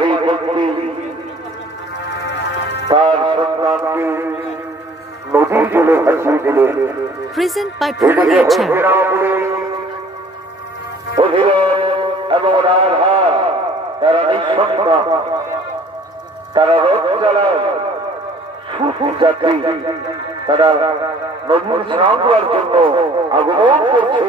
বাড়ি করতে তার সন্তানকে নদীর জলে ভাসিয়ে দিলেন। Present by Purvanature. এবং রাধা তারা নিঃসন্তান, তারা রথ চালায়, সুফি যাত্রী, তারা নদীর স্নান করার জন্য আগমন করছে।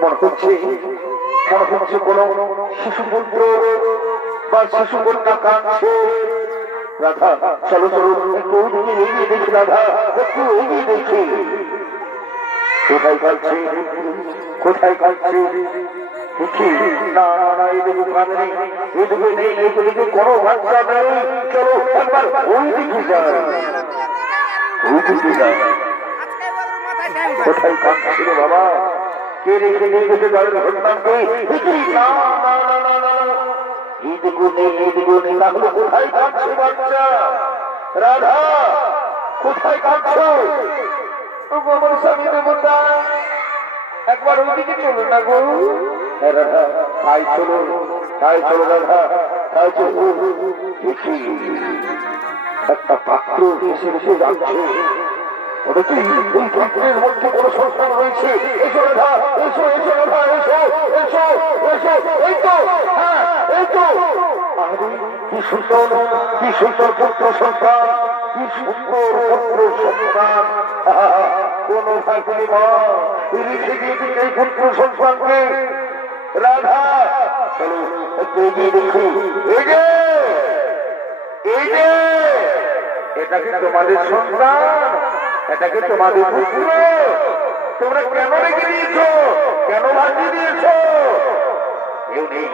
মনে হচ্ছে কোন শিশুপুত্র বা শিশুকন্যা কাঁদছে। রাধা চলো চলো একটু এগিয়ে দেখি, রাধা একটু এগিয়ে দেখি। কোথায় কাঁদছে, কোথায় কাঁদছে? না না না, এদিকে কাঁদে নেই, এদিকে নেই, এদিকে কোনো বাচ্চা নেই। চলো একবার ওই দিকে যাই, ওই দিকে যাই। কোথায় কাঁদছিল বাবা? কে রেখে নিয়ে গেছে গাড়ির সন্তানকে? না না না না না, এইদিকে নেই, এইদিকে নেই। তাহলে কোথায় কাঁদছে বাচ্চা? রাধা কোথায় কাঁদছো? আমার স্বামী দেবতা, একবার ওইদিকে চলো না গো। রাধা তাই চলো, তাই চলো রাধা, তাই চলো। দেখি একটা পাত্র এসে এসে যাচ্ছে। এই পাত্রের মধ্যে কোন সন্তান রয়েছে। এসো রাধা, এসো এসো রাধা, এসো এসো এসো। এই তো, হ্যাঁ এই তো। কি সুন্দর, কি সুন্দর পুত্র সন্তান, কি সুন্দর পুত্র সন্তান। কোন থাকলে মা রেখে দিয়েছে এই পুত্র সন্তানকে। রাধা চলো একটু এগিয়ে দেখি। এই যে, এই যে, এটাকে তোমাদের সন্তান, এটাকে তোমাদের পুত্র। তোমরা কেন রেখে দিয়েছ, কেন ভাসিয়ে দিয়েছ? কেউ নেই,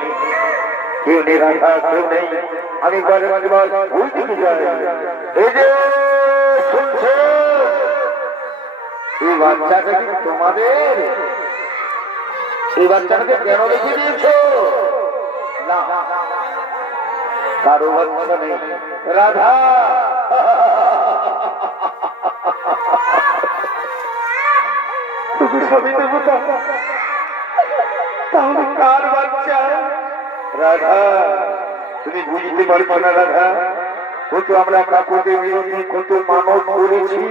কেউ নেই রাধা, কেউ নেই। আমি ওই দিকে যাই। এই যে শুনছো, এই বাচ্চাটা কি তোমাদের? এই বাচ্চাটাকে কেন রেখে দিয়েছ? না, কারো বাচ্চা নেই। রাধা তুমি সবই দেবতা, তাহলে কার বাচ্চা? রাধা তুমি বুঝতে পারছো না রাধা, কত আমরা কাকুকে বিরোধী কত মানব করেছি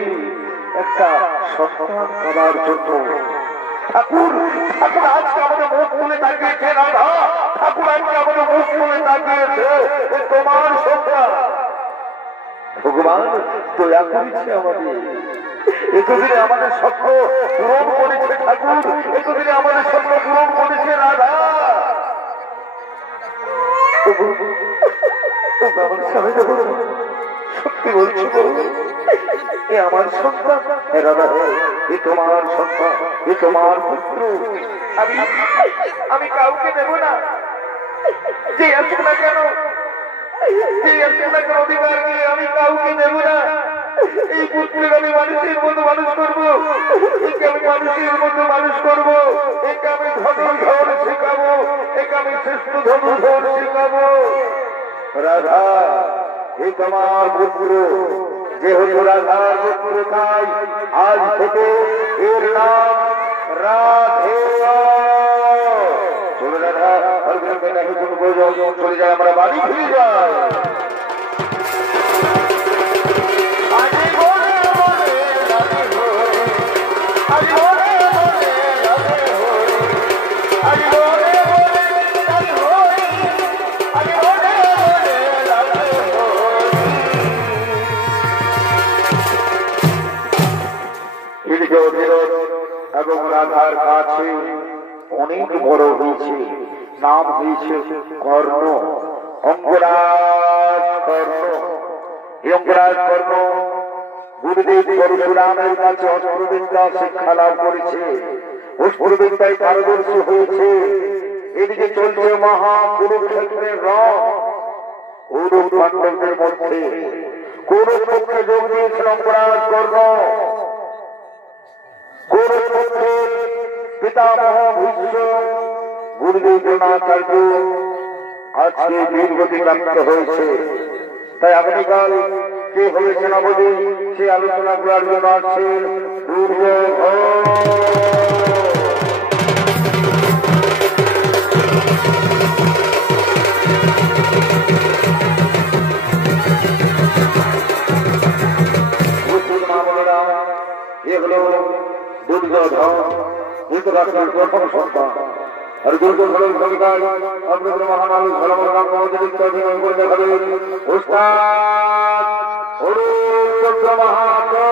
একটা সন্তান করার জন্য। ঠাকুর ঠাকুর আজকে আমাদের মুখ খুলে তাকিয়েছে রাধা, ঠাকুর আজকে আমাদের মুখ খুলে তাকিয়েছে তোমার সন্তান। ভগবান দয়া করেছে আমাদের, এতদিনে আমাদের স্বপ্ন পূরণ করেছে ঠাকুর, এতদিনে আমাদের স্বপ্ন পূরণ করেছে রাধা। সত্যি বলছি এ আমার সন্তান, রাধা এ তোমার সন্তান, এ তোমার পুত্র। আমি কাউকে দেব না, যে আসুক না কেন, যে আসুক না কেন অধিকার নিয়ে আমি কাউকে দেব না। এই পুত্রের আমি মানুষের মতো মানুষ করবো, একে আমি মানুষের মতো মানুষ করবো, একে আমি ধনুর্ধর শেখাবো, একে আমি শ্রেষ্ঠ ধনুর্ধর শেখাবো। রাধা এ তোমার পুত্র, যেহেতু রাধার পুত্র তাই আজ থেকে এর নাম রাধেয়া। চলে রাধা চলে যায়, আমরা বাড়ি ফিরে যাই। এবং রাধার কাছে অনেক বড় হয়েছে, নাম হয়েছে কর্ণ, অঙ্গরাজ কর্ণ। অঙ্গরাজ কর্ণ গুরুদেব পরশুরামের কাছে অস্ত্রবিদ্যা শিক্ষা লাভ করেছে, অস্ত্রবিদ্যায় পারদর্শী হয়েছে। এদিকে চলছে মহা কুরুক্ষেত্রের রণ, কৌরব পাণ্ডবদের মধ্যে। কৌরব পক্ষে যোগ দিয়েছেন অঙ্গরাজ কর্ণ। কৌরব পক্ষের পিতামহ ভীষ্ম গুরুদেব দ্রোণাচার্য আজকে বীরগতি প্রাপ্ত হয়েছে। তাই আগামীকাল কে হয়েছে না বলি সে আলোচনা করার জন্য আসছে দুর্যোধন। এ হলো দুর্যোধন, ধৃতরাষ্ট্রের প্রথম সন্তান। আর দুর্যোধনের ভূমিকায় আপনাদের মহান আলু ধর্মরাম অভিনয় করে দেখাবেন উস্তাদ অরুণ চন্দ্র মাহাতো।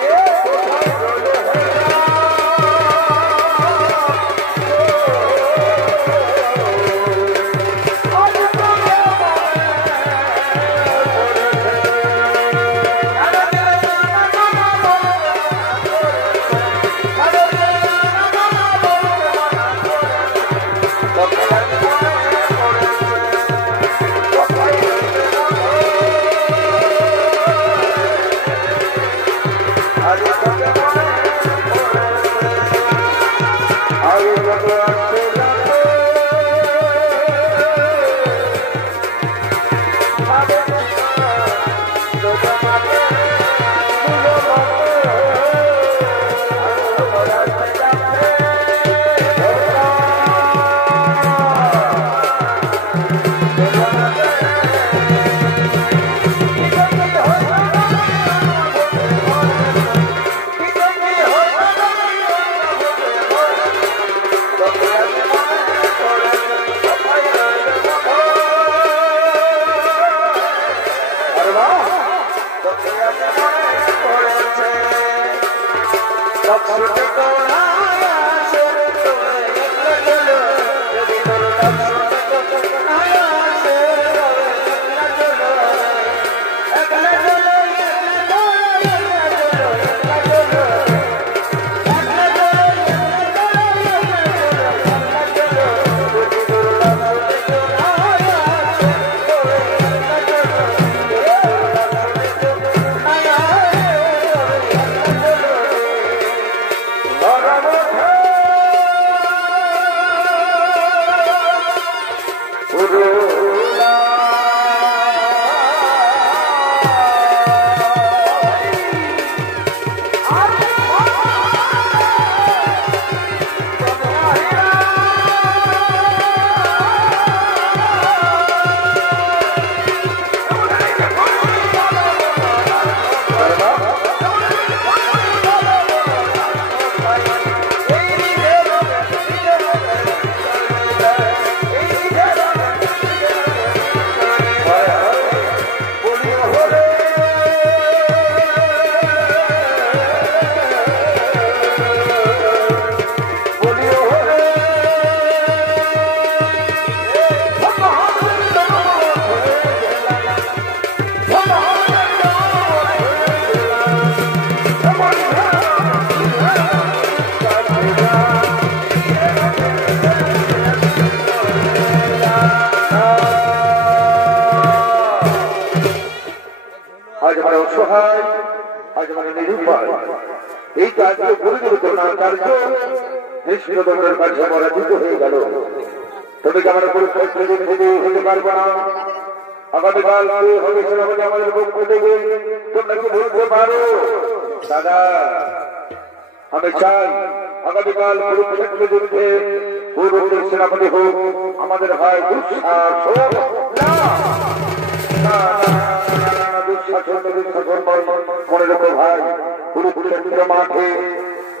Hey! এই কার্য পরিচালিত না কার্য নিষ্ঠদণ্ডের কাছে পরাজিত হয়ে গেল। তবে কি আমরা পরিচয় হতে পারবো না? আগামীকাল হবে সেনাপতি আমাদের পক্ষ থেকে তোমরা কি বলতে পারো? দাদা আমি চাই আগামীকাল কুরুক্ষেত্র যুদ্ধে পূর্বদের সেনাপতি হোক আমাদের ভাই দুঃশাসন। মনে রেখো ভাই, কুরুক্ষেত্র মাঠে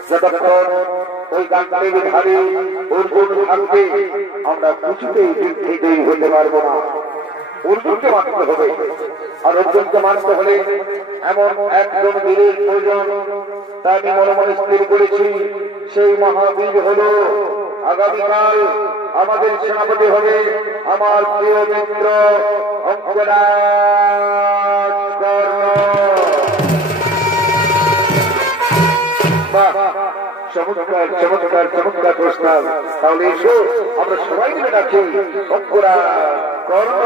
যতক্ষণ ওই গাঙ্গের ধারে অর্জুন থাকবে আমরা কিছুতেই বিজয়ী হতে পারবো না। অর্জুনকে মানতে হবে, আর অর্জুনকে মানতে হলে এমন একজন বীরের প্রয়োজন। তাই আমি মনে মনে স্থির করেছি সেই মহাবীর হলো আগামীকাল আমাদের সেনাপতি হবে আমার প্রিয় মিত্র অঙ্গরাজ কর্ণ। চমৎকার চমৎকার চমৎকার প্রস্তাব। তাহলে এসো আমরা সবাই মিলে ডাকি অঙ্গরাজ কর্ণ।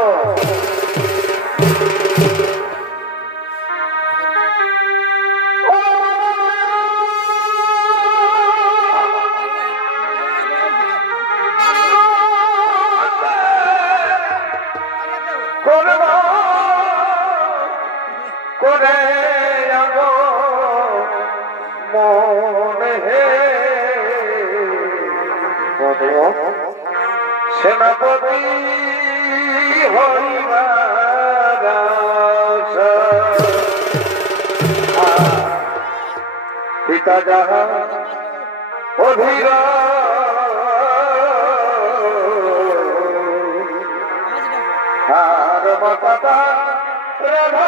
সেনাপতি পিতা যাহা অধীর আর মাতা রাধা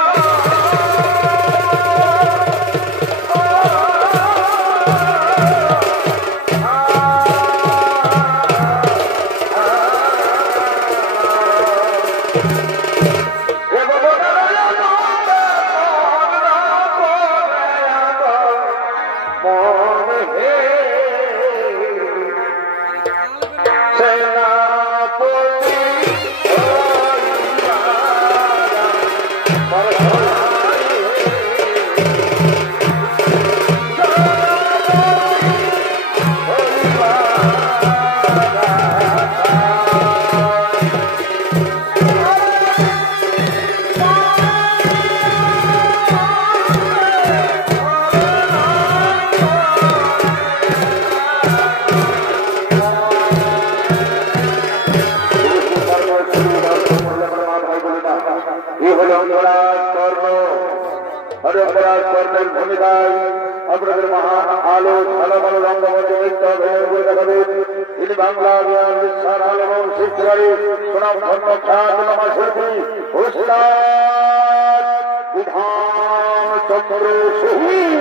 সেনাপতি হরপরাজ কর্মের ভূমিকায় আপনাদের মহান আলো ঝলমল রঙ্গমঞ্চে নৃত্য অভিনয় করে দেখাবেন। তিনি বাংলা বিহার বিশ্বের আলোড়ন সৃষ্টিকারী সুনামধন্য খ্যাতনামা শিল্পী উস্তাদ বিধান চন্দ্র শহীদ।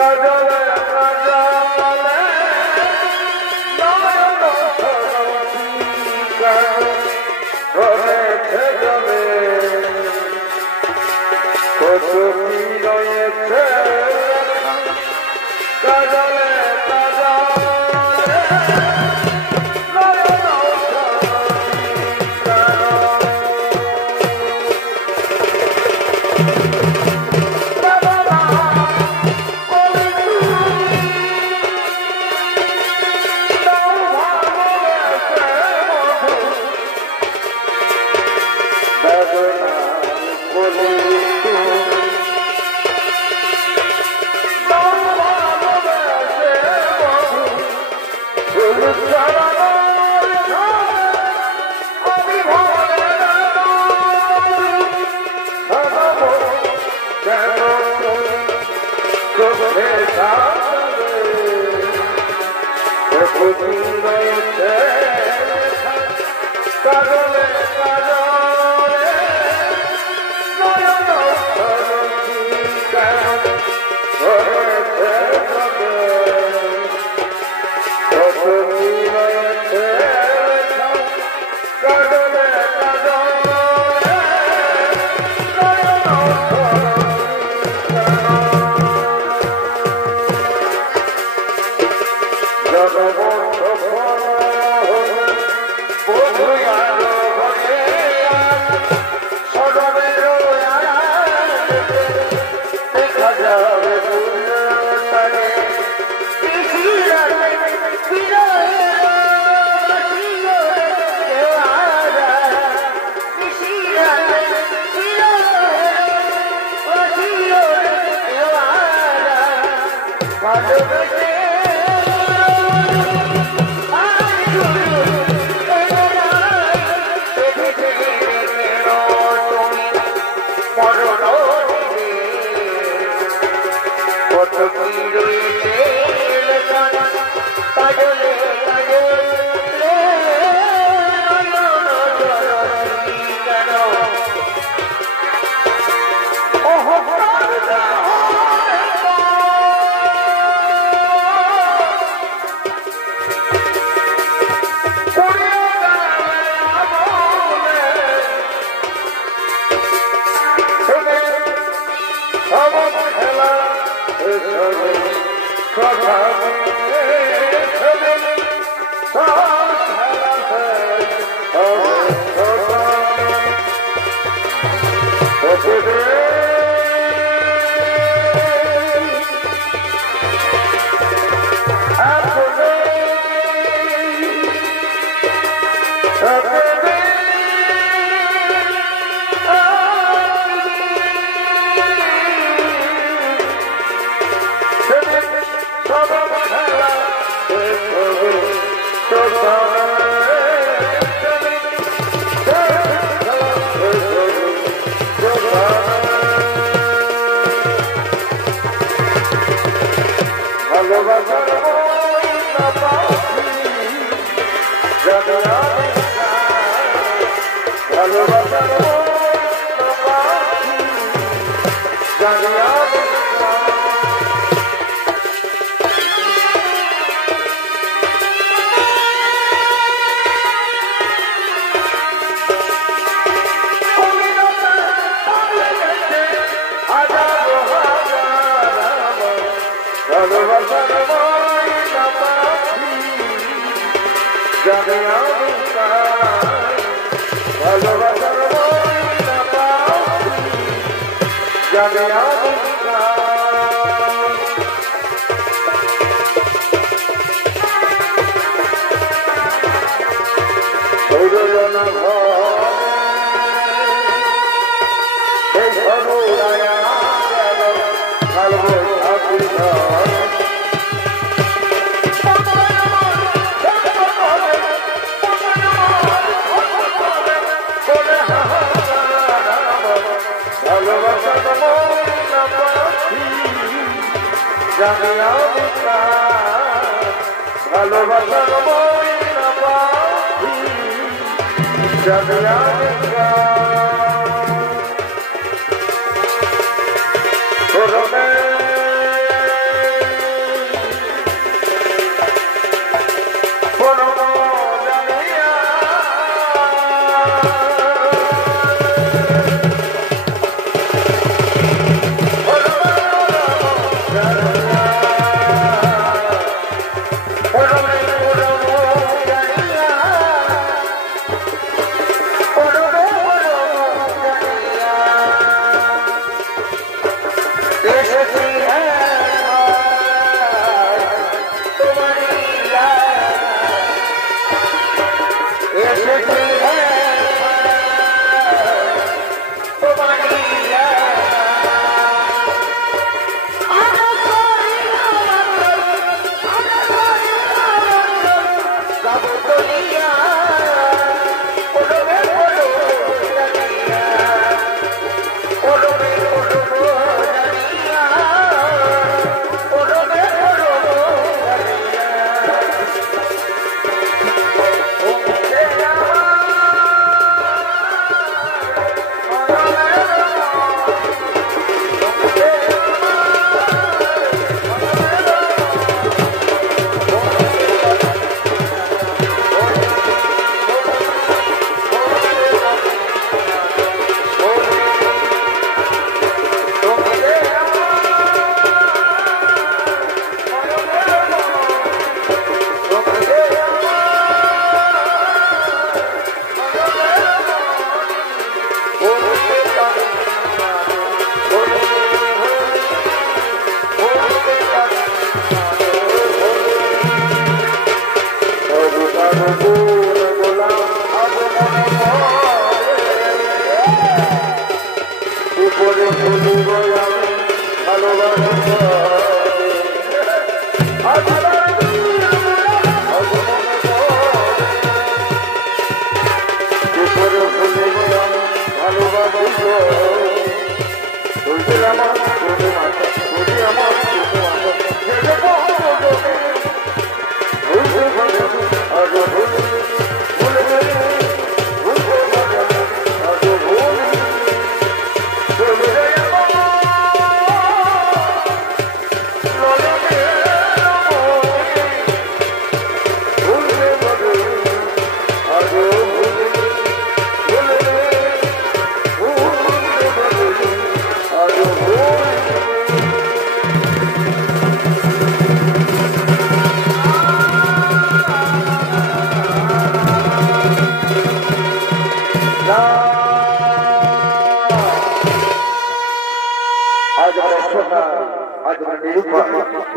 কাজলে কাজলে নয়ন ধরেছে জলে কত কি রয়েছে কাজলে কাজলে কাজলে নয়ন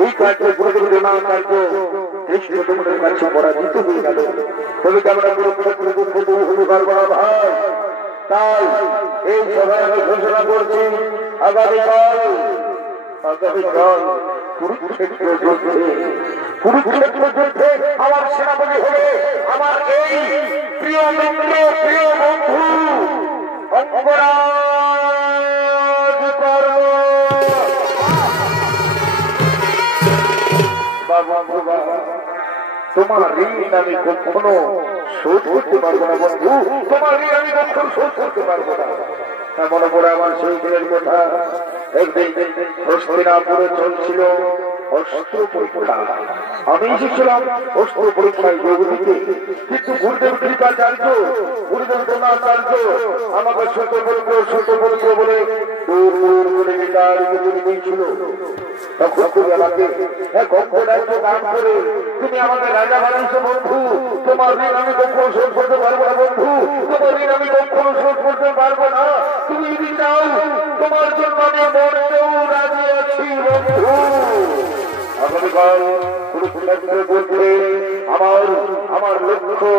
এই কাজটা গুরুদেবের না কার্য দৃষ্টি তোমাদের কাছে পরাজিত হয়ে গেল। তবে আমরা হতে পারবো না ভাই। তাই এই সভায় আমি ঘোষণা করছি আগামীকাল কুরুক্ষেত্র যুদ্ধে আমার সেনাপতি হবে আমার এই প্রিয় মিত্র প্রিয় বন্ধু অঙ্গরাজ কর্ণ। তোমার ঋণ আমি কখনো শোধ করতে পারবো না বন্ধু, তোমার ঋণ আমি কখনো শোধ করতে পারবো না। মনে পড়ে আমার সেই দিনের কথা, একদিন হস্তিনাপুরে চলছিল অস্ত্র পরীক্ষা। আমি এসেছিলাম অস্ত্র পরীক্ষায় যোগ দিতে, কিন্তু গুরুদেব কৃপাচার্য গুরুদেব দ্রোণাচার্য আমাকে শতপরিত্র বলে দিয়েছিল। তখন তুমি আমাকে রাজ্য দান করে তুমি আমাকে রাজা বানিয়েছো বন্ধু। তোমার ঋণ আমি কখনো শোধ করতে পারবো না বন্ধু, তোমার ঋণ আমি কখনো শোধ করতে পারবো না। তুমি যদি চাও তোমার জন্য আমি মরতেও রাজি আছি বন্ধু। আগামীকাল কুরুক্ষেত্রে আমার লক্ষ্য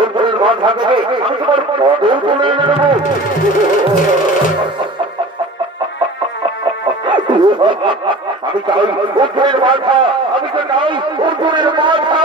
অর্জুনের মাথা দেবে, আমি তোমার পদেও তুলে নেব। আমি চাই অর্জুনের মাথা, আমি তো চাই অর্জুনের মাথা।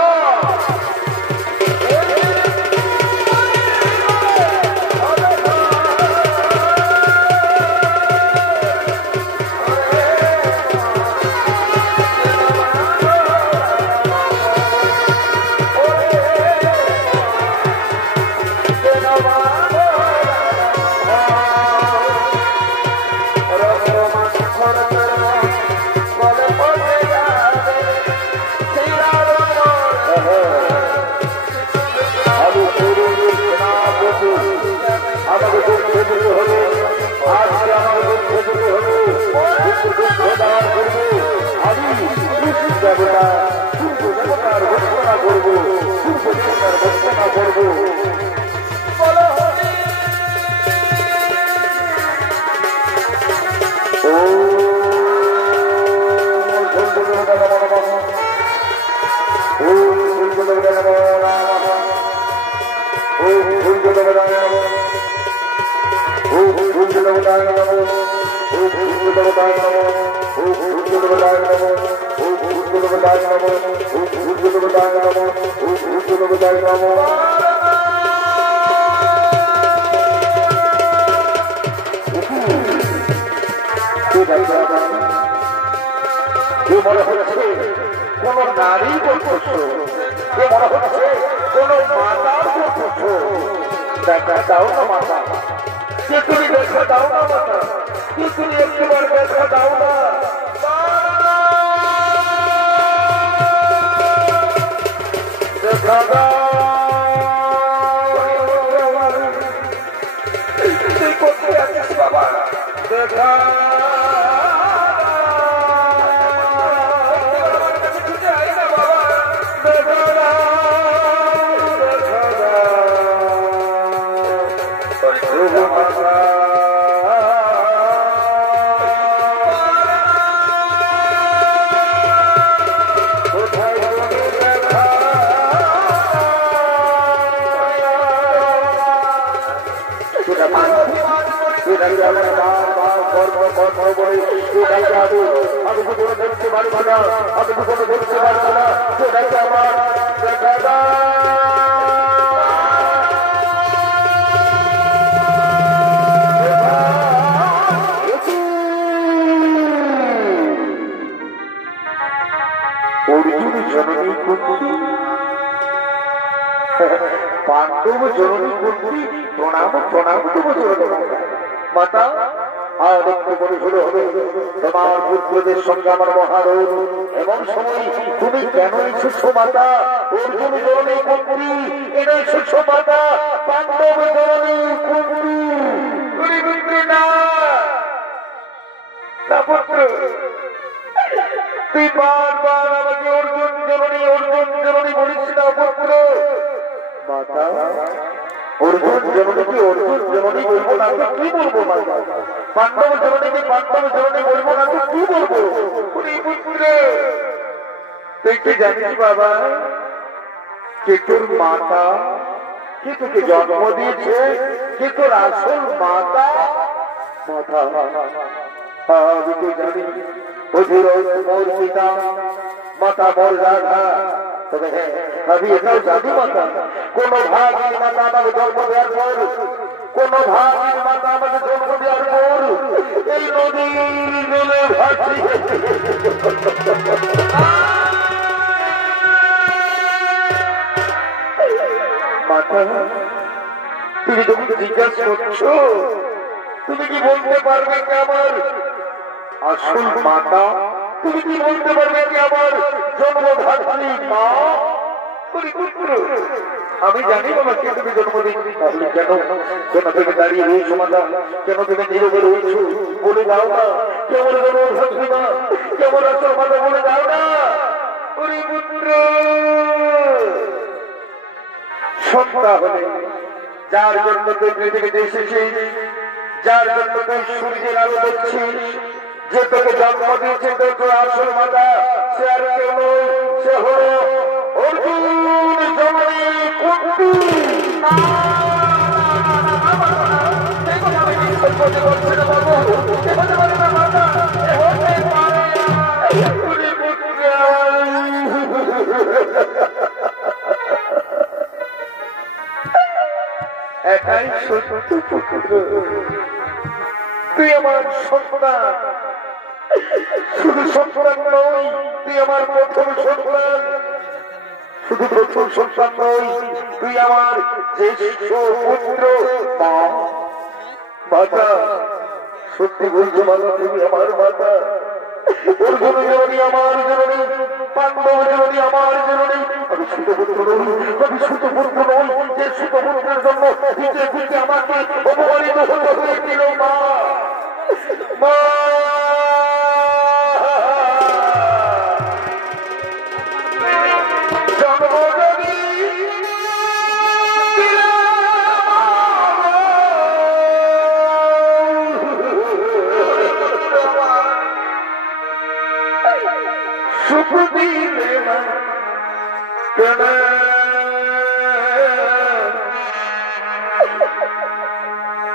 মনে হচ্ছে কোন নারী করতেছ, মনে হচ্ছে কোন মাতার করতেছ। দেখা দাও না মাতা, তুমি দেখা দাও না মাতা, তুমি একবার দেখা দাও না। দেখা দাও করতে আছিস বাবা, দেখা পাণ্ডব জননী কুন্তি প্রণাম প্রণাম মাতা। আর একটু বড় শুরু হবে তোমার পুত্রদের সঙ্গে আমার মহারোধ, এমন সময় তুমি কেন এসেছো মাতা? অর্জুন জননী কুন্তি কেন এসেছো মাতা? পাণ্ডব জননী কুন্তি তুই বারবার আমাকে অর্জুন জননী বলিস না পুত্র। মাতা অর্জুন জননীকে অর্জুন জননী বলবো না তো কি বলবো মাতা? পাণ্ডব জননীকে পাণ্ডব জননী বলবো না তো কি বলবো? তুই কি জানিস বাবা, কে তোর মাতা, কে তোকে জন্ম দিয়েছে, কে তোর আসল মাতা? মাতা আমি তো জানি অধীরজ মোর পিতা, মাতা মোর রাধা। তবে হ্যাঁ, আমি এটাও জানি মাতা, কোন ভাগের মাতা আমাকে জন্ম দেওয়ার পর, কোন ভাগের মাতা আমাকে জন্ম দেওয়ার পর এই নদীর জলে ভাসি। মাতা তুমি যখন জিজ্ঞাসা করছো, তুমি কি বলতে পারবে কি আমার আসল মাতা? তুমি কি বলতে পারবে কি আমার জন্মধাত্রী মা? আমি জানি বাবা কে তুমি জন্ম দিচ্ছি, তাহলে কেন কেন তুমি দাঁড়িয়ে রয়েছো মাতা? কেন তুমি নীরবে রয়েছো? বলে দাও না কেমন জন্মধাত্রী মা, কেমন আসল মাতা, বলে দাও না। পুত্র সন্তা হলে যার জন্য তুই পৃথিবীতে এসেছিস, যার জন্য তুই সূর্যের আলো দেখছিস, যে তোকে জন্ম দিয়েছে তোর আসল মাতা, সে আর কেউ নয়, সে হল অর্জুন জননী কুন্তি। একাই সত্য পুত্র, তুই আমার সন্তান, শুধু সন্তান নয়, তুই আমার প্রথম সন্তান, শুধু প্রথম সন্তান নয়, তুই আমার জ্যেষ্ঠ পুত্র। মাতা সত্যি বলছো মাতা, তুমি আমার মাতা। অর্জুন জননী আমার জননী, পাণ্ডব জননী আমার জননী। আমি ছোট পুত্র নই, আমি ছোট পুত্র নই, যে ছোট পুত্রের জন্য পিঠে পিঠে আমাকে অপমানিত হতে হয়েছিল। মা মা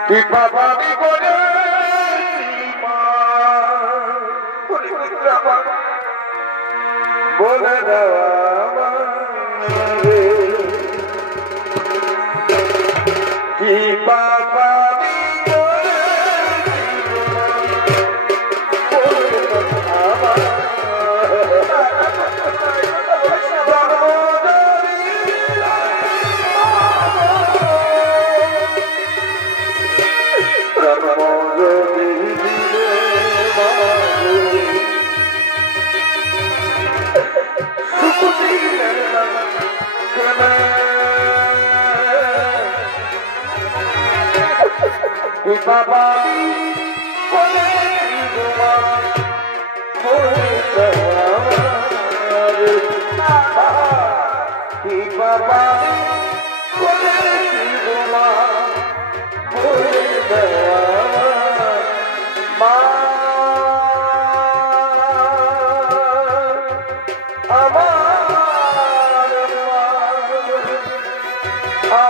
কি বাবা করে বলে দেওয়া কি বাবা বাবা বলে বাবা বলে মা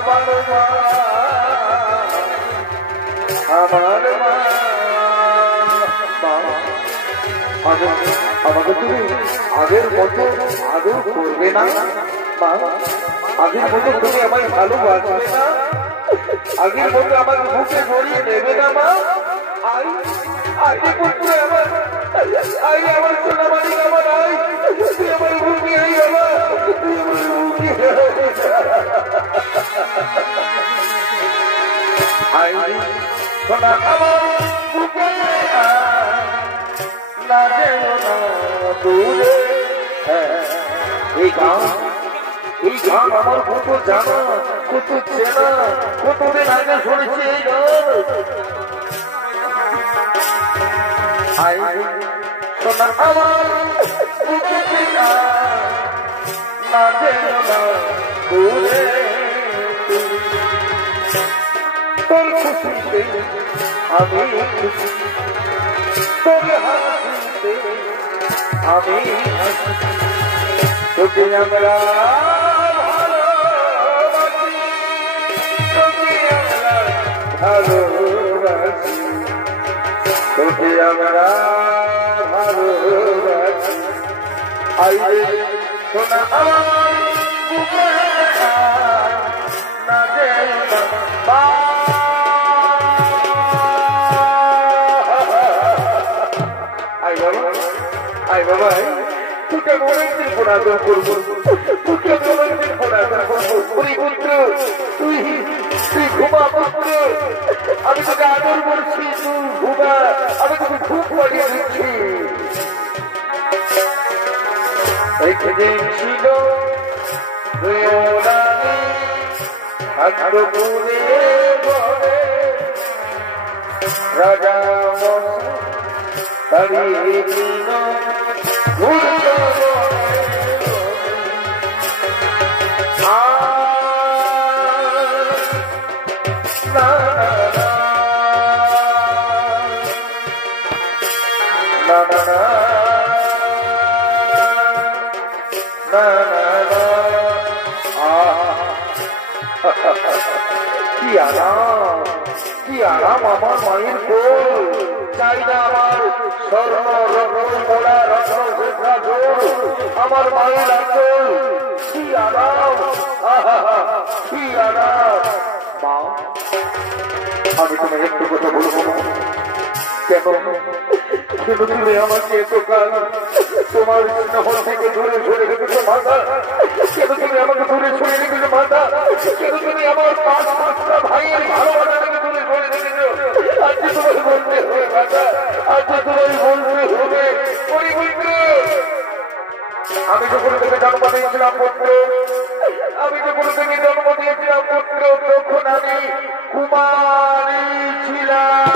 আমার মা, আমার মা, আমাকে তুমি আগের মতো আদর করবে না মা? আগের মতো তুমি আমায় ভালোবাসবে না? আগের মতো আমাকে বুকে জড়িয়ে নেবে না মা? আগে পুত্র আমার, আগে আমার সোনা মালিক আমার, তুই আমার বুকে, তুই আমার বুকে সোনা আমার বুকে না যেও না দূরে। এই গান আমার কত জানা, কত চেনা, কতদিন আগে শুনেছি এই গান। সোনা আমার বুকে না যেও না দূরে। হাসিতে আমি খুশি, তোর হাসিতে আমি হাসি, তোকে আমরা ভালোবাসি, তোকে আমরা ভালোবাসি, তোকে আমরা ভালোবাসি। আইরে সোনা আমার বুকে না যে আই বাবা, তোকে অনেকদিন পড়াশোনা করবো, তোকে অনেকদিন পড়াশোনা করবো। পুত্র তুই তুই ঘুমা পুত্র, আমি তোকে আদর করছি, তুই ঘুমা, আমি তোকে ঘুম পড়িয়ে দিচ্ছি। রেখে দিয়েছিল রাজা কি আরাম, কি আরাম আমার মায়ের কোল, চাই না আমার স্বর্ণ রত্ন মোড়া রত্ন শেখা জোর, আমার মায়ের আচল, কি আরাম, কি আরাম। মা, আমি তোমার একটু কথা বলবো, কেন কেন তুমি আমাকে এতকাল তোমার নহর থেকে দূরে সরে রেখেছো মাতা, কেন তুমি আমাকে দূরে সরে রেখেছো মাতা, কেন তুমি আমার পাঁচটা ভাইয়ের ভালোবাসা থেকে দূরে সরে রেখেছো। আজকে তোমার বলতে হবে মাতা, আজকে তোমার বলতে হবে। আমি যখন থেকে জন্ম দিয়েছিলাম পুত্র, আমি যখন থেকে জন্ম দিয়েছিলাম পুত্র, তখন আমি কুমারী ছিলাম।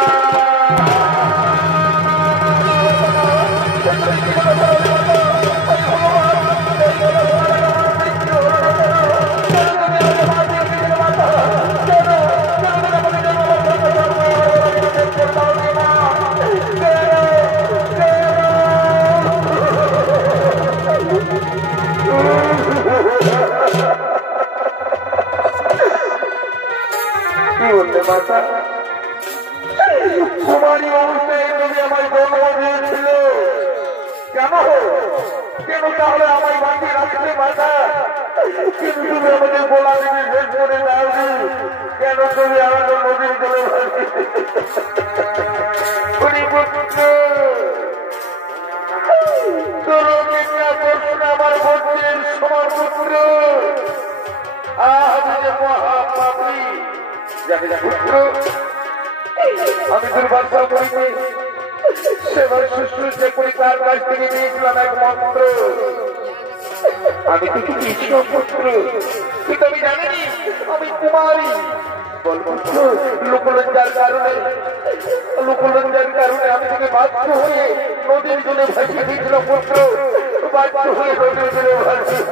কি বললে মাতা, কুমারী অবস্থায় তুমি আমায় জন্ম দিয়েছিল, কেন কেন তাহলে আমায় বাঁচিয়ে রাখতে মাতা, কিন্তু তুমি আমাদের বলা দিবি শেষ করে দাওনি, কেন তুমি আমাদের নদীর জলে আমার বন্ধের সমান পুত্র, আমি যে মহাপাপী, আমি দুর্ভাগ্য করিনি, সেবার শুশ্রূষা করি তার কাছ থেকে নিয়েছিলাম এক মন্ত্র, আমি তোকে দিয়েছিলাম পুত্র, কিন্তু আমি জানিনি আমি কুমারী। লোকলজ্জার কারণে আমি তোকে বাধ্য হয়ে নদীর জলে ভাসিয়ে দিয়েছিলাম পুত্র, বাধ্য হয়ে নদীর জলে ভাসিয়ে।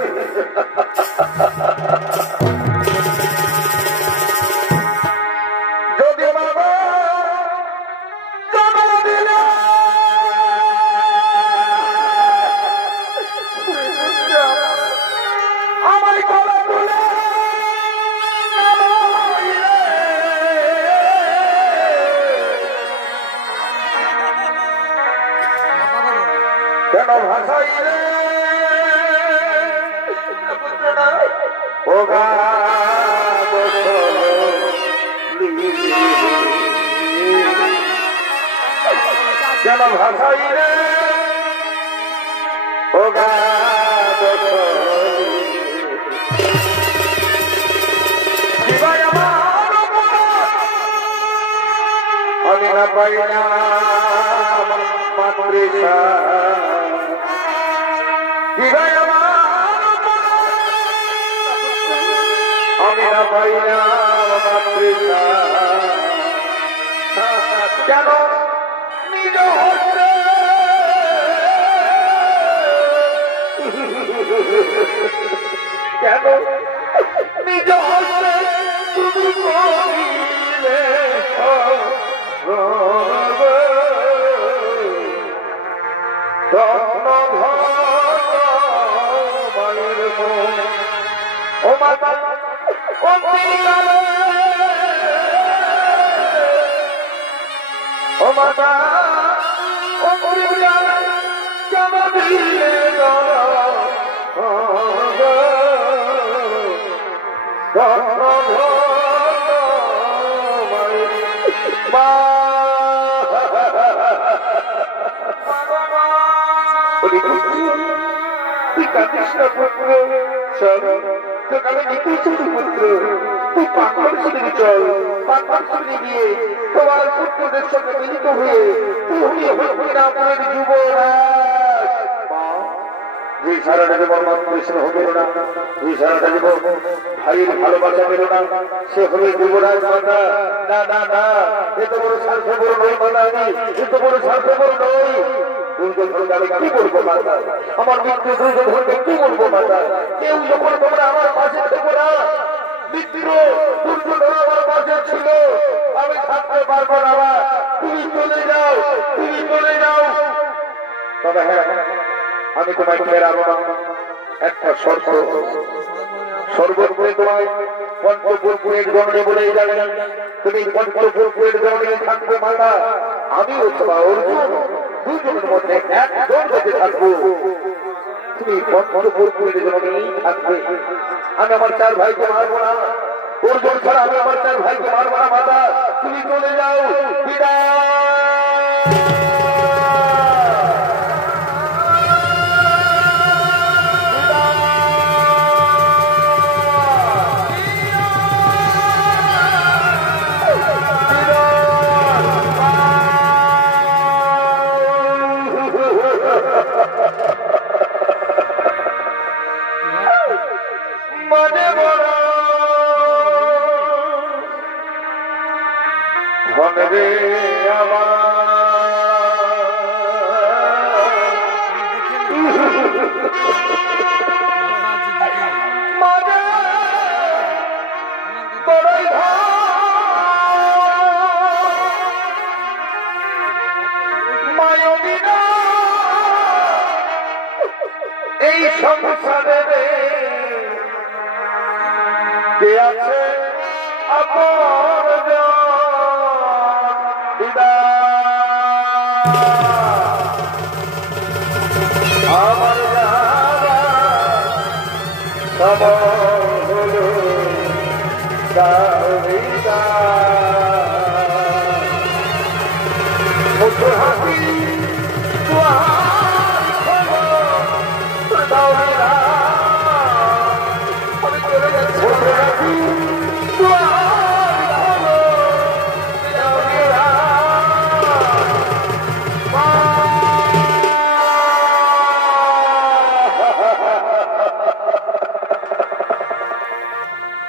কেন ভাষাইলে ও গা কেন ভাষাইলে ও গা আমি না পাই না মাতৃকা, আমি না পাই না মাতৃকা, কেন নিজ হস্তে কেন নিজ হস্তে তুমি করিলে মাতা ও মাতা তোমার পুত্রদের সঙ্গে মিলিত হয়ে যে সারাটা জীবন মানুষের হতো না, যে সারাটা জীবন ভাইয়ের ভালোবাসা পেল না, সে হলে যুবরাজ মাতা। না না না, এত বড় স্বার্থপর নই মাতা, আমি এত বড় স্বার্থপর নই। আমি কি বলবো মাতা, আমার মৃত্যু দুর্যোধনকে কি বলবো মাতা? কেউ যখন তোমরা আমার পাশে থেকো না, মৃত্যু দুর্যোধন আমার পাশে ছিল, আমি থাকতে পারবো না। তুমি চলে যাও, তুমি চলে যাও। তবে হ্যাঁ, আমি তোমায় ফেরাবো না। একটা শর্ত, সর্বত্রে তোমায় পঞ্চপুরের গণে বলে যাবে, তুমি পঞ্চপুরের গণে থাকবে মাতা। আমি অথবা অর্জুন দুজনের মধ্যে একজন বেঁচে থাকবো। তুমি পঞ্চপুরের গণেই থাকবে। আমি আমার 4 ভাইকে মারবো না। অর্জুন ছাড়া আমি আমার 4 ভাইকে মারবো না মাতা। তুমি চলে যাও, বিদায়। এই সংসারে কে আছে আপন আমার হাসি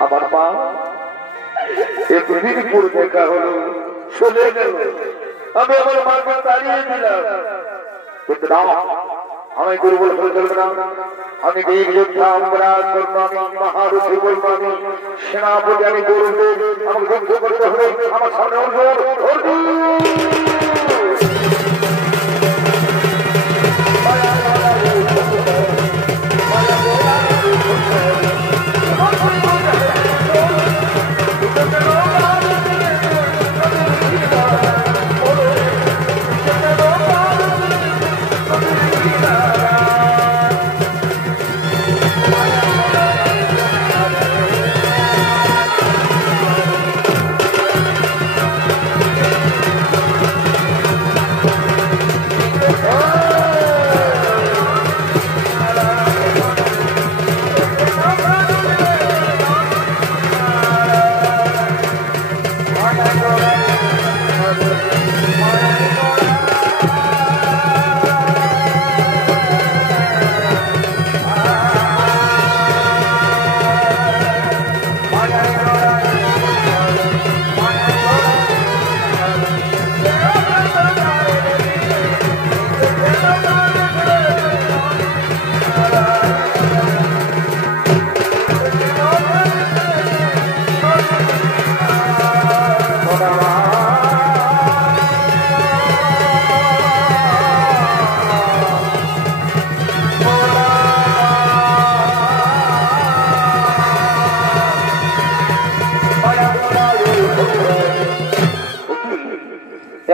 আমার মা এতদিন পরে দেখা হলো, চলে গেল। আমি আমার মাকে তাড়িয়ে দিলাম, কিন্তু না, আমি দুর্বল হয়ে চলবে না। আমি বীর যোদ্ধা, আমি মহারথী বলবো, আমি সেনাপতি, আমি গৌরব। আমাকে যুদ্ধ করতে হবে। আমার সামনে অর্জুন।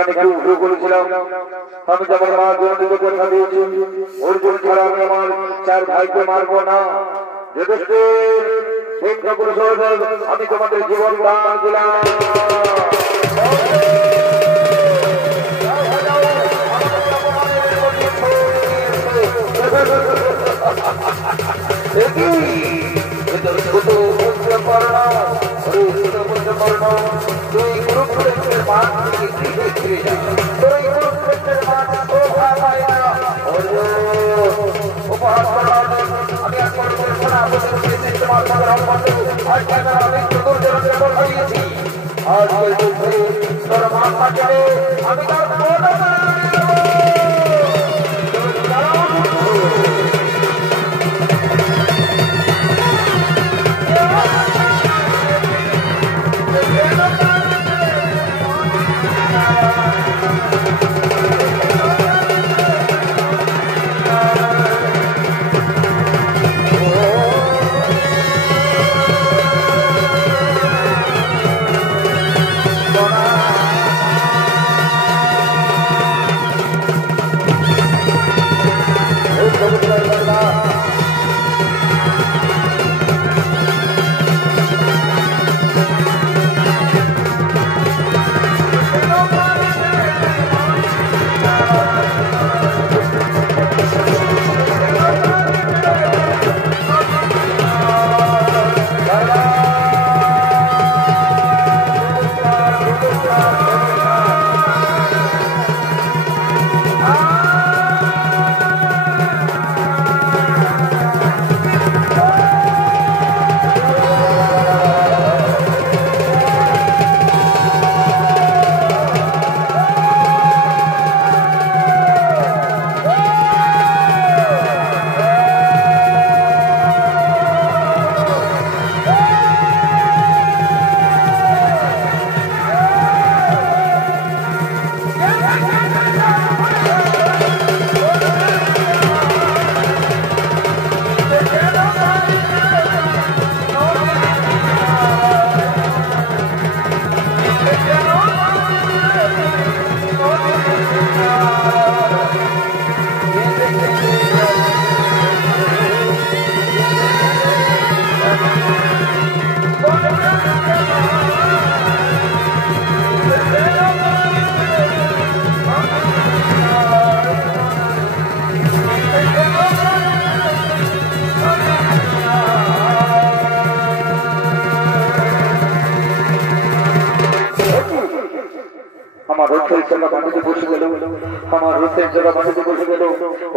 আমি কি উঠে করেছিলাম? আমি যেমন মা জননীকে কথা দিয়েছি, অর্জুন ছাড়া আমি আমার 4 ভাইকে মারবো না। আমি তোমাদের জীবন দান দিলাম।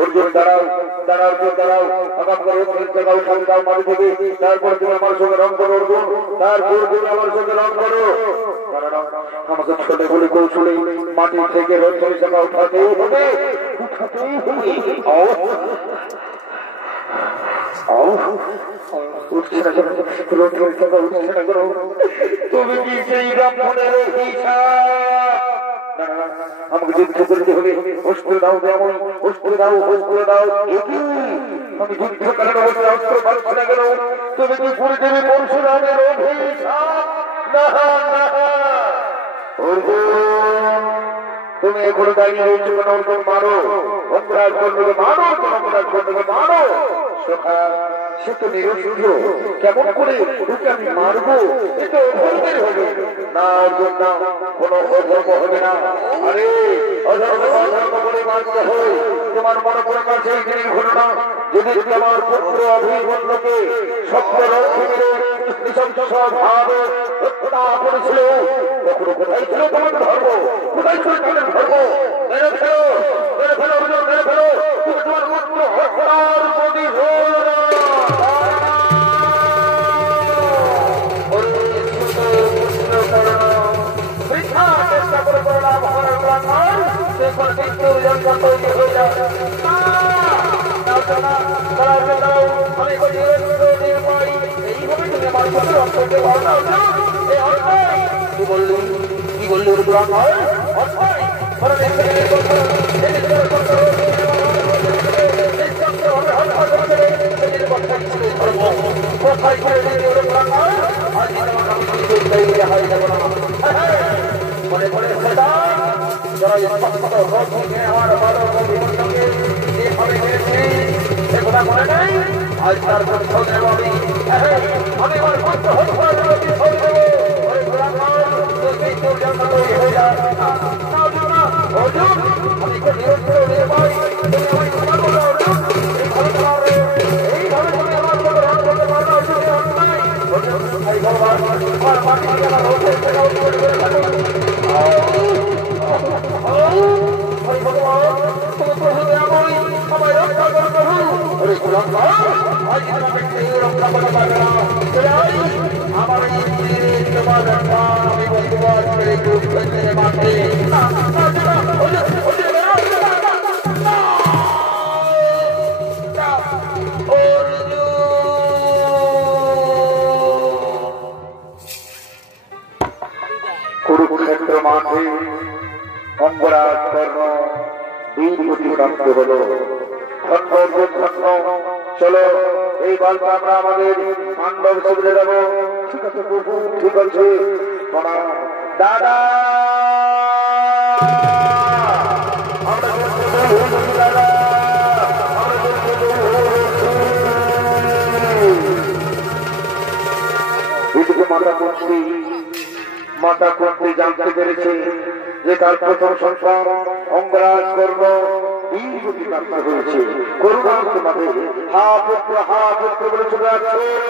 অর্জুন দাঁড়াও দাঁড়াও দাঁড়াও, তারপর তুমি আমার সঙ্গে রং করো অর্জুন, তারপর তুমি আমার সঙ্গে রং করো। আমাকে ছোটে বলে কৌশলে মাটি থেকে রথের চাকা উঠাতেই হবে, উঠাতেই হবে। উঠছে না রথের চাকা, উঠছে না। তুমি কি সেই ব্রাহ্মণের আমাকে যুদ্ধ করতে হবে, অস্ত্র দাও যেমন অস্ত্র দাও, অস্ত্র দাও। আমি যুদ্ধ করার অবস্থায় অস্ত্র পাচ্ছি না কেন? তুমি কি করে দেবে পরশুরামের অভিশাপ? তুমি এখনো দাঁড়িয়ে রয়েছো কেন? অর্জুন মারো, অপরাধ করবে মারো, অপরাধ করবে মারো। সখা সে তো নিরস্ত্র, কেমন করে ওকে আমি মারবো? এটা অধর্মের হবে না অর্জুন, না কোনো অধর্ম হবে না। আরে অধর্ম অধর্ম করে মারতে হয়। তোমার মনে পড়ে না সেই দিনের ঘটনা, যদি তোমার পুত্র অভিমন্যুকে স্বপ্ন রক্ষে ভাবে হত্যা করেছিল, কখনো কোথায় ছিল তোমার ধর্ম? কোথায় ছিল তোমার ধর্ম? মেরে ফেলো, মেরে ফেলো অর্জুন, মেরে ফেলো। তুমি তোমার পুত্র হত্যার প্রতি চেষ্টা করে করলাম তৈরি হয়ে যায়। কি বললি কোথায় করে মনে পড়ে মনে নেই আজ তার প্রতিশোধ নেব আমি আমি আমার পুত্র হত্যা করে প্রতিশোধ নেব ওরে গোলাকার তুই তোর জন্য তৈরি হয়ে যা অর্জুন আমি তো নিরন্তর নির্ভয় তুমি আমায় ক্ষমা করো অর্জুন এইভাবে তুমি আমার কোনো রং করতে পারো অর্জুনের অন্যায় অর্জুন ভাই ভগবান আমার মাটি থেকে আমার হোটেল থেকে উৎপন্ন করে থাকো ভাই ভগবান তুমি প্রভু দয়াময় আমায় রক্ষা করো প্রভু ওরে গোলাকার আজ আমাকে কেউ রক্ষা করতে পারবে না আমার এই তোমার রক্ষা আমি বলবো আজকের এই কুরুক্ষেত্রের মাঠে কুরুক্ষেত্র মাঠে অঙ্গরাজ কর্ণ বীর প্রতিপ্রাপ্ত হল চলো এই গল্প আমরা আমাদের পাণ্ডব শিবিরে যাবো ঠিক আছে প্রভু ঠিক আছে দাদা আমরা দাদা মাতা করতে জানতে পেরেছে যে তার প্রথম সন্তান অঙ্গরাজ কর্ণ হয়েছে করুণার মাঝে হা পুত্র বলে চলে আসছে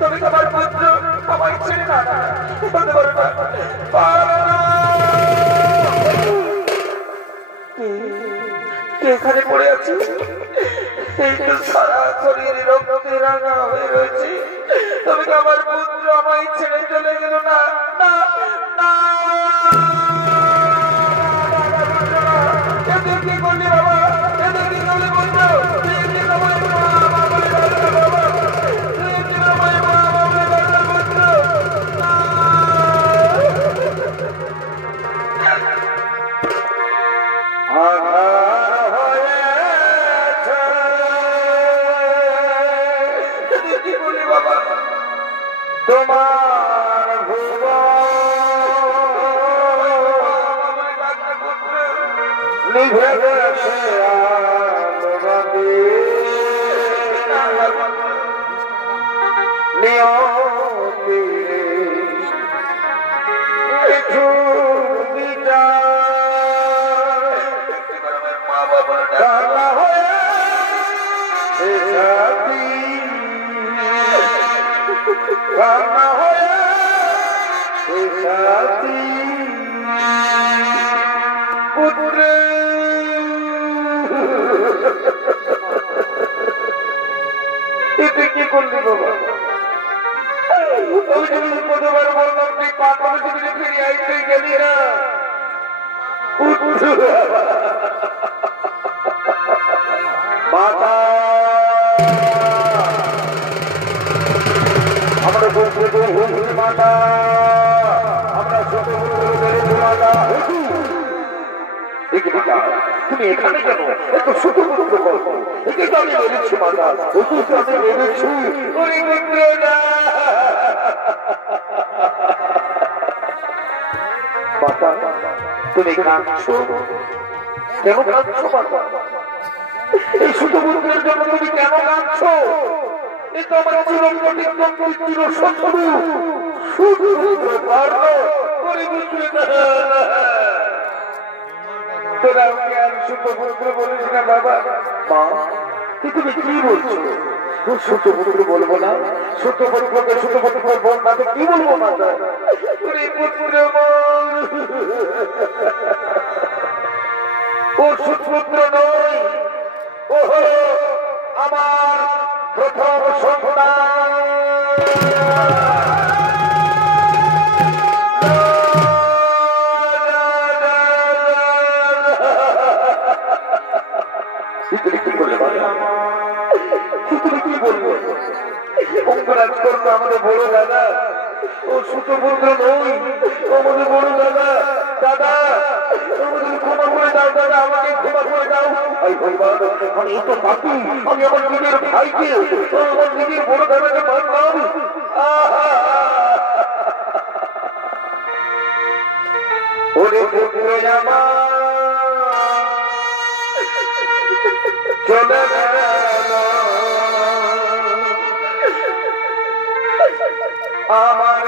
তুমি তোমার পুত্র আমার ছেড়ে না এখানে পড়ে আছি এই তো সারা শরীর রক্তে রাঙা হয়ে রয়েছে তুমি আমার পুত্র আমায় ছেড়ে চলে গেল না না না কি করলি বাবা কি করলি পুত্র তোমার নিভে গেছে নিয়তি রান্না হয়ে পুত্রে এতে কি করলি বাবা কতবার বললাম তুই পাগল থেকে ফিরে আইতে গেলি না মাতা আমরা বলতে মাতা আমরা ছোট মাতা তুমি এখানে কেন এত ছোট পুত্র করবো আমি বেড়েছি মাতা আমি বেড়েছি মাতা তুমি কাঁদছো কেন কাঁদছো মাতা এই ছোট পুত্রের জন্য তুমি কেন কাঁদছো এই তো আমার চির শত্রু শুধু তোরা ওকে আর সুতপুত্র বলিস না বাবা মা তুমি কি বলছো সুতপুত্র বলবো না সুতপুত্রকে সুতপুত্র বলবো না তো কি বলবো না ও সুতপুত্র নয় ও হলো আমার প্রথম সন্তান অঙ্গরাজ করবো আমাদের বড় দাদা ও সুতপুত্র নই আমাদের বড় দাদা দাদা ক্ষমা করে দাও দাদা, আমাকে ক্ষমা করে দাও। আমি তো পাপি, আমি আমার নিজের ভাইকে, আমার নিজের বড় দাদাকে মারলাম। ওরে পুত্র আমার চলে গেল, আমার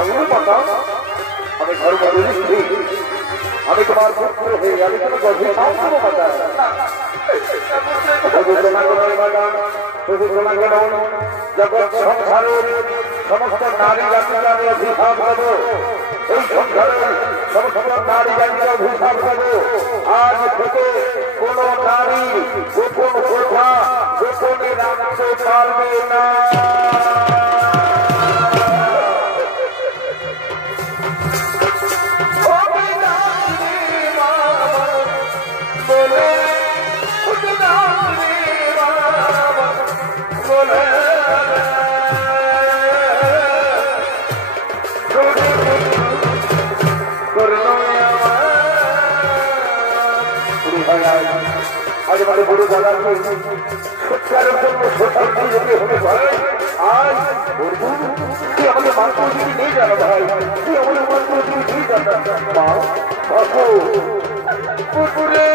আমি ধর্ম আমি তোমার পুত্র হয়ে আমি কোনো গভীর জগৎ সংসারের সমস্ত নারী জাতিকে আমি অভিশাপ দেব, এই সংসারের সমস্ত নারী জাতিকে অভিশাপ দেব। আজ থেকে কোন নারী গোপন কথা গোপনে রাখতে পারবে না। আজ বড় দাদাকে সত্যারের জন্য সোশ্যাল মিডিয়াতে হতে পারে। আজ তুই আমাদের মানপুর দিকে নিয়ে যাবে ভাই, তুই আমাদের মানপুর দিকে নিয়ে যাবে মা বাবু পুকুরে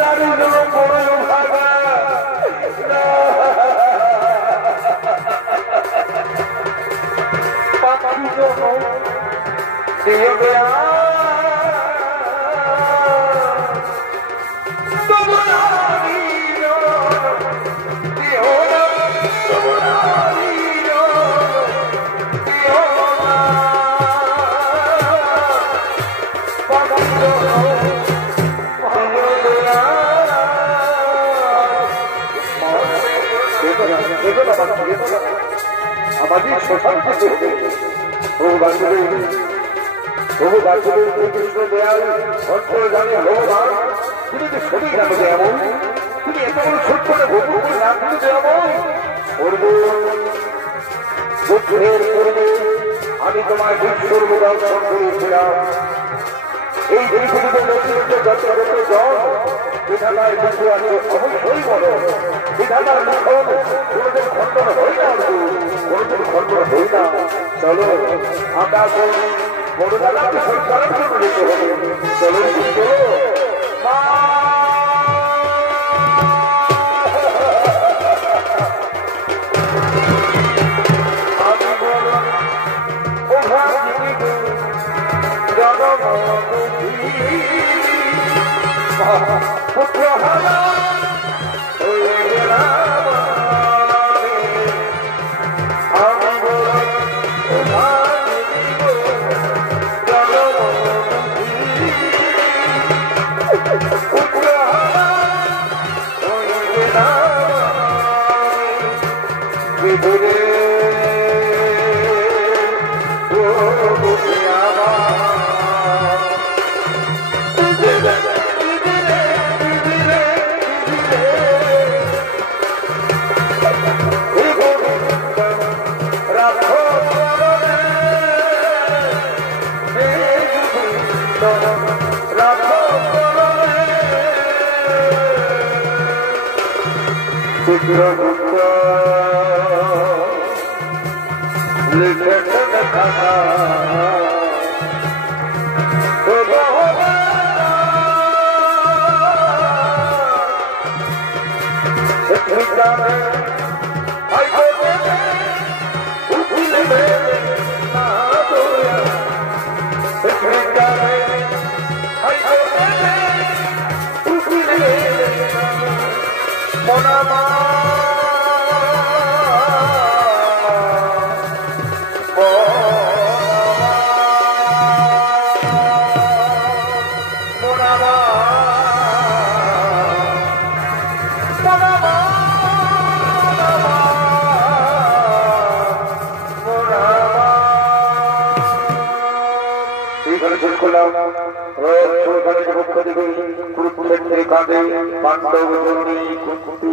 নারীগুলো বড় ভাগা পাখি যখন দিয়ে দেয়া আমাদের শ্মশান থেকে প্রভু বাসুদেব শ্রীকৃষ্ণ দয়াল অন্তর্জামী ভগবান তিনি যে শরীর আমাকে এমন তিনি এত বড় ছোট করে ভগবান নাম দিতে এমন বুদ্ধের পূর্বে আমি তোমার বিশ্বর দর্শন করেছিলাম এই পৃথিবীতে নতুন যত জন বিধাতার কিছু আছে অবশ্যই বলো বিধাতার মুখন কোনদিন খণ্ডন হই না কোনদিন খণ্ডন হই না চলো আমরা বড়দাদাকে সৎকারের জন্য যেতে হবে চলো মা আমি বড় পুত্র হারা হয়ে গেলাম আমি পুত্র হারা হয়ে গেলাম চিত্রগুপ্ত লিখেছেন খাতা মনামা পক্ষ থেকে কুরুক্ষেত্রে কাঁদে পাণ্ডব জননী কুন্তি